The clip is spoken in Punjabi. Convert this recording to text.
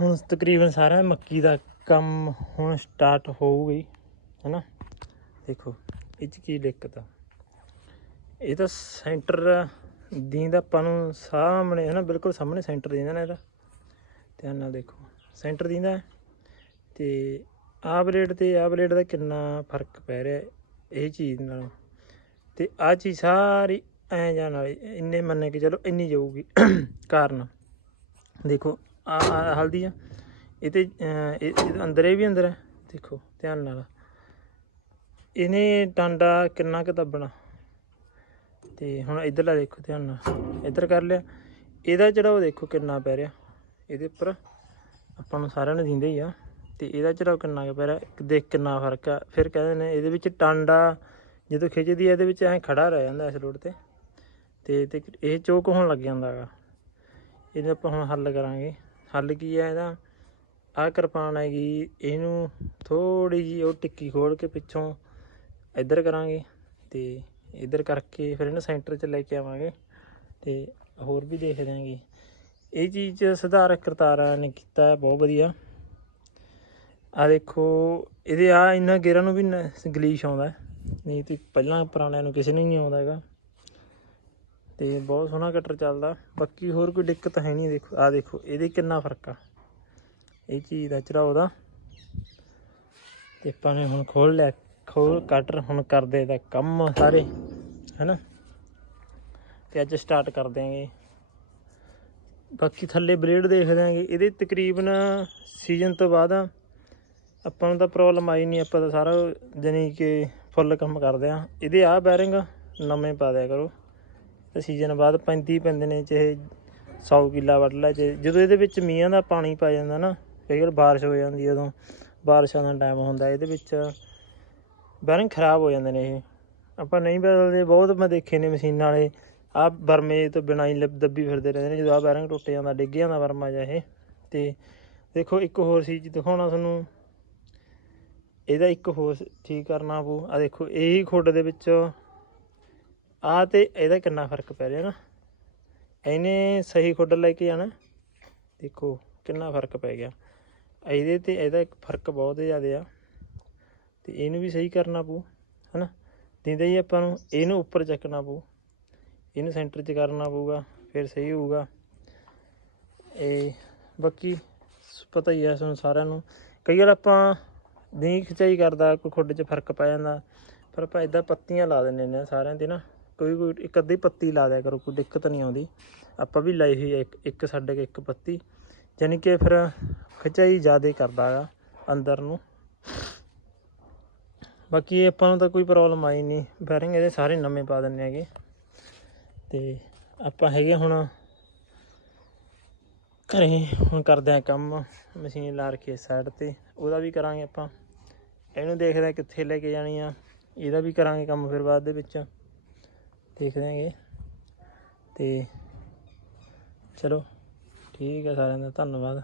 ਹੁਣ ਤਕਰੀਬਨ ਸਾਰਾ ਮੱਕੀ ਦਾ ਕੰਮ ਹੁਣ ਸਟਾਰਟ ਹੋਊਗਾ ਹੀ ਹੈਨਾ? ਦੇਖੋ ਇਹ 'ਚ ਕੀ ਦਿੱਕਤ ਆ। ਇਹ ਤਾਂ ਸੈਂਟਰ ਦੀਂਦਾ ਆਪਾਂ ਨੂੰ ਸਾਹਮਣੇ ਹੈ ਨਾ ਬਿਲਕੁਲ ਸਾਹਮਣੇ ਸੈਂਟਰ ਦੀਂਦਾ ਨਾ ਇਹਦਾ। ਧਿਆਨ ਨਾਲ ਦੇਖੋ ਸੈਂਟਰ ਦੀਂਦਾ ਹੈ। ਤੇ ਆਹ ਬਲੇਡ ਤੇ ਆਹ ਬਲੇਡ ਦਾ ਕਿੰਨਾ ਫ਼ਰਕ ਪੈ ਰਿਹਾ ਇਹ ਚੀਜ਼ ਨਾਲ। ਤੇ ਆਹ ਚੀਜ਼ ਸਾਰੀ ਐ ਜਾਣ ਵਾਲੀ, ਇੰਨੇ ਮੰਨੇ ਕਿ ਚਲੋ ਇੰਨੀ ਜਾਊਗੀ। ਕਾਰਨ ਦੇਖੋ ਆ ਹਲਦੀ ਆ। ਇਹ ਤੇ ਇਹ ਇਹਦੇ ਅੰਦਰ ਇਹ ਵੀ ਅੰਦਰ ਹੈ। ਦੇਖੋ, ਧਿਆਨ ਨਾਲ। ਇਹਨੇ ਟਾਂਡਾ ਕਿੰਨਾ ਕੁ ਦੱਬਣਾ। ਤੇ ਹੁਣ ਇਧਰਲਾ ਦੇਖੋ, ਧਿਆਨ ਨਾਲ। ਇੱਧਰ ਕਰ ਲਿਆ। ਇਹਦਾ ਚੜਾਓ ਦੇਖੋ ਕਿੰਨਾ ਪੈ ਰਿਹਾ। ਇਹਦੇ ਉੱਪਰ ਆਪਾਂ ਨੂੰ ਸਾਰਿਆਂ ਨੂੰ ਦਿੰਦੇ ਹੀ ਆ। ਤੇ ਇਹਦਾ ਚੜਾਓ ਕਿੰਨਾ ਕੁ ਪੈ ਰਿਹਾ ਦੇਖ ਕਿੰਨਾ ਫ਼ਰਕ ਆ। ਫਿਰ ਕਹਿੰਦੇ ਨੇ ਇਹਦੇ ਵਿੱਚ ਟਾਂਡਾ ਜਦੋਂ ਖਿੱਚਦੀ ਆ, ਇਹਦੇ ਵਿੱਚ ਐ ਖੜਾ ਰਹਿ ਜਾਂਦਾ ਇਸ ਰੋਡ ਤੇ। ਤੇ ਇਹ ਚੋਕ ਹੋਣ ਲੱਗ ਜਾਂਦਾ ਹੈਗਾ ਇਹਦਾ ਆਪਾਂ ਹੁਣ ਹੱਲ ਕਰਾਂਗੇ। ਹੱਲ ਕੀ ਹੈ ਇਹਦਾ? ਆਹ ਕਿਰਪਾਨ ਹੈਗੀ ਇਹਨੂੰ ਥੋੜੀ ਜੀ ਉਹ ਟਿੱਕੀ ਖੋਲ ਕੇ ਪਿੱਛੋਂ ਇੱਧਰ ਕਰਾਂਗੇ ਤੇ ਇੱਧਰ ਕਰਕੇ ਫਿਰ ਇਹਨੂੰ ਸੈਂਟਰ 'ਚ ਲੈ ਕੇ ਆਵਾਂਗੇ ਤੇ ਹੋਰ ਵੀ ਦੇਖ ਦਿਆਂਗੇ। ਇਹ ਚੀਜ਼ 'ਚ ਕਰਤਾਰਾ ਨੇ ਕੀਤਾ ਹੈ, ਬਹੁਤ ਵਧੀਆ। ਆ ਦੇਖੋ ਇਹਦੇ ਆ ਇਹਨਾਂ ਗੇਰਾਂ ਨੂੰ ਵੀ ਗਲੀਸ਼ ਆਉਂਦਾ। ਨਹੀਂ ਤੇ ਪਹਿਲਾਂ ਪੁਰਾਣਿਆਂ ਨੂੰ ਕਿਸੇ ਨੂੰ ਨਹੀਂ ਆਉਂਦਾ ਹੈਗਾ। ਤੇ ਬਹੁਤ ਸੋਹਣਾ ਕਟਰ ਚੱਲਦਾ। ਬਾਕੀ ਹੋਰ ਕੋਈ ਦਿੱਕਤ ਹੈ ਨਹੀਂ, ਦੇਖੋ ਆ ਦੇਖੋ, ਇਹਦੇ ਕਿੰਨਾ ਫ਼ਰਕ ਆ। ਇਹ ਚੀਜ਼ ਦਾ ਚੜਾਓ ਦਾ। ਤੇ ਆਪਾਂ ਨੇ ਹੁਣ ਖੋਲ ਲਿਆ ਖੋਲ ਕਟਰ ਹੁਣ ਕਰਦੇ ਦਾ ਕੰਮ ਸਾਰੇ, ਹੈਨਾ? ਤੇ ਅੱਜ ਸਟਾਰਟ ਕਰ ਦਿਆਂਗੇ ਬਾਕੀ ਥੱਲੇ ਬਲੇਡ ਦੇਖ ਦਿਆਂਗੇ ਇਹਦੇ ਤਕਰੀਬਨ ਸੀਜ਼ਨ ਤੋਂ ਬਾਅਦ ਆਪਾਂ ਨੂੰ ਤਾਂ ਪ੍ਰੋਬਲਮ ਆਈ ਨਹੀਂ, ਆਪਾਂ ਤਾਂ ਸਾਰਾ ਜਾਣੀ ਕਿ ਫੁੱਲ ਕੰਮ ਕਰਦੇ ਆ। ਇਹਦੇ ਆ ਬੈਰਿੰਗ ਨਵੇਂ ਪਾ ਦਿਆ ਕਰੋ। ਤੇ ਸੀਜ਼ਨ ਬਾਅਦ ਪੈਂਦੀ ਪੈਂਦੇ ਨੇ, ਚਾਹੇ 100 ਕਿੱਲਾ ਵੱਢ ਲੈ ਜੇ ਜਦੋਂ ਇਹਦੇ ਵਿੱਚ ਮੀਂਹਾਂ ਦਾ ਪਾਣੀ ਪੈ ਜਾਂਦਾ ਨਾ, ਕਈ ਵਾਰ ਬਾਰਿਸ਼ ਹੋ ਜਾਂਦੀ ਹੈ ਉਦੋਂ, ਬਾਰਿਸ਼ਾਂ ਦਾ ਟਾਈਮ ਹੁੰਦਾ ਇਹਦੇ ਵਿੱਚ। ਬੈਰਿੰਗ ਖਰਾਬ ਹੋ ਜਾਂਦੇ ਨੇ ਇਹ। ਆਪਾਂ ਨਹੀਂ ਬਦਲਦੇ, ਬਹੁਤ ਮੈਂ ਦੇਖੇ ਨੇ ਮਸ਼ੀਨਾਂ ਵਾਲੇ ਆ ਬਰਮੇ ਤੋਂ ਬਿਨਾਂ ਹੀ ਲੱਭ- ਦੱਬੀ ਫਿਰਦੇ ਰਹਿੰਦੇ ਨੇ, ਜਦੋਂ ਆ ਬੈਰਿੰਗ ਟੁੱਟ ਜਾਂਦਾ, ਡਿੱਗ ਜਾਂਦਾ ਬਰਮਾ ਜਿਹਾ ਇਹ। ਤੇ ਦੇਖੋ, ਇੱਕ ਹੋਰ ਚੀਜ਼ ਦਿਖਾਉਣਾ ਤੁਹਾਨੂੰ। ਇਹਦਾ ਇੱਕ ਹੋਰ ਠੀਕ ਕਰਨਾ ਪਊ। ਆ ਦੇਖੋ, ਇਹੀ ਖੁੱਡ ਦੇ ਵਿੱਚ ਆ ਤੇ ਇਹਦਾ ਕਿੰਨਾ ਫ਼ਰਕ ਪੈ ਰਿਹਾ ਨਾ। ਇਹਨੇ ਸਹੀ ਖੁੱਡ ਲੈ ਕੇ ਜਾਣਾ। ਦੇਖੋ ਕਿੰਨਾ ਫ਼ਰਕ ਪੈ ਗਿਆ। ਇਹਦੇ ਤੇ ਇਹਦਾ ਇੱਕ ਫ਼ਰਕ ਬਹੁਤ ਜ਼ਿਆਦਾ ਆ। ਤੇ ਇਹਨੂੰ ਵੀ ਸਹੀ ਕਰਨਾ ਪਊ, ਹਨਾ। ਦਿੰਦੇ ਹੀ ਆਪਾਂ ਨੂੰ ਇਹਨੂੰ ਉੱਪਰ ਚੱਕਣਾ ਪਊ, ਇਹਨੂੰ ਸੈਂਟਰ 'ਚ ਕਰਨਾ ਪਊਗਾ, ਫਿਰ ਸਹੀ ਹੋਊਗਾ। ਇਹ ਬਾਕੀ ਸ- ਪਤਾ ਹੀ ਆ ਸਾਨੂੰ ਸਾਰਿਆਂ ਨੂੰ। ਕਈ ਵਾਰ ਆਪਾਂ ਦੀ ਖਿਚਾਈ ਕਰਦਾ, ਕੋਈ ਖੁੱਡ 'ਚ ਫ਼ਰਕ ਪੈ ਜਾਂਦਾ। ਪਰ ਆਪਾਂ ਇਦਾਂ ਪੱਤੀਆਂ ਲਾ ਦਿੰਦੇ ਨੇ ਸਾਰਿਆਂ ਤੇ ਨਾ। ਕੋਈ ਕੋਈ ਇੱਕ ਅੱਧੀ ਪੱਤੀ ਲਾ ਦਿਆ ਕਰੋ, ਕੋਈ ਦਿੱਕਤ ਨਹੀਂ ਆਉਂਦੀ। ਆਪਾਂ ਵੀ ਲਾਈ ਹੋਈ ਹੈ ਇੱਕ ਇੱਕ ਸਾਡੇ ਕੇ ਇੱਕ ਪੱਤੀ। ਯਾਨੀ ਕਿ ਫਿਰ ਖਿਚਾਈ ਜ਼ਿਆਦਾ ਕਰਦਾ ਹੈਗਾ ਅੰਦਰ ਨੂੰ। ਬਾਕੀ ਆਪਾਂ ਨੂੰ ਤਾਂ ਕੋਈ ਪ੍ਰੋਬਲਮ ਆਈ ਨਹੀਂ। ਬੈਰਿੰਗ ਇਹਦੇ ਸਾਰੇ ਨਵੇਂ ਪਾ ਦਿੰਨੇ ਹੈਗੇ। ਤੇ ਆਪਾਂ ਹੈਗੇ ਹੁਣ ਘਰੇ, ਹੁਣ ਕਰਦੇ ਆ ਕੰਮ। ਮਸ਼ੀਨ ਲਾ ਰੱਖੀ ਸਾਈਡ ਤੇ। ਉਹਦਾ ਵੀ ਕਰਾਂਗੇ ਆਪਾਂ। ਇਹਨੂੰ ਦੇਖਦੇ ਆ ਕਿੱਥੇ ਲੈ ਕੇ ਜਾਣੀ ਆ। ਇਹਦਾ ਵੀ ਕਰਾਂਗੇ ਕੰਮ ਫਿਰ ਬਾਅਦ ਦੇ ਵਿੱਚ। ਦੇਖਦੇ ਆਂਗੇ ਤੇ ਚਲੋ ਠੀਕ ਹੈ ਸਾਰਿਆਂ ਦਾ ਧੰਨਵਾਦ।